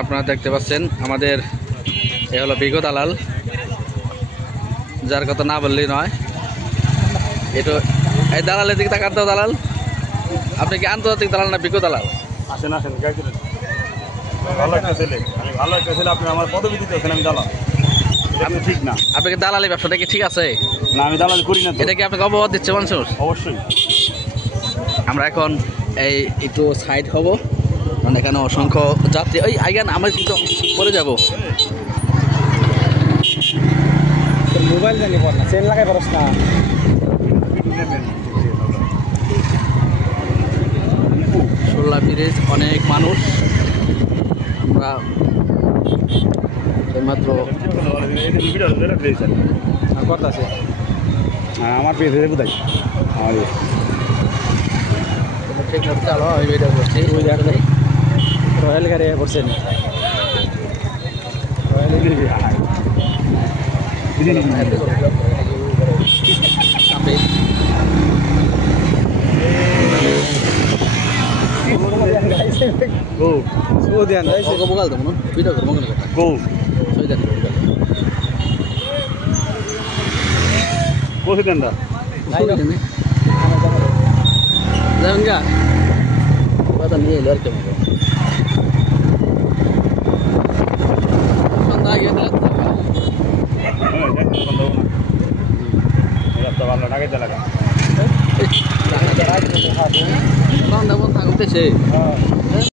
আপনারা দেখতে পাচ্ছেন আমাদের এ হলো বিগো দালাল, যার কথা না বললেই নয়। এটা এই দালালের দিকে তাকান তো। দালাল, আপনি কি আন্তর্জাতিক দালাল না বিগো দালাল? আসেন আসেন, ভালো একটা ছেলে, ভালো একটা ছেলে। আপনি আমার পদবি দিতেছেন আমি দালাল, আমি ঠিক না। আপনাকে দালালি ব্যবসাটা কি ঠিক আছে? না, আমি দালালি করি না। এটা কি আপনাকে অববাদ দিচ্ছে মানুষ? অবশ্যই। আমরা এখন এই একটু সাইড হব, মানে এখানে অসংখ্য যাত্রী। ওই আইগান আমরা কিন্তু পরে যাব। মোবাইল জানি পর না, চেন লাগাই পারস না। সোল্লা ব্রিজ, অনেক মানুষ। আমরা এইমাত্র কথা আছে আমার পেয়ে বোঝাই আমার চালো আমি এটা করছি। রয়্যাল গাড়ি করছেন। বসে দেন দা যাবেন গা কথা নিয়ে এলো আর কেমন সন্ধ্যা আগে ভালো টাকা চালাকা সন্ধ্যা বন্ধ থাকতেছে।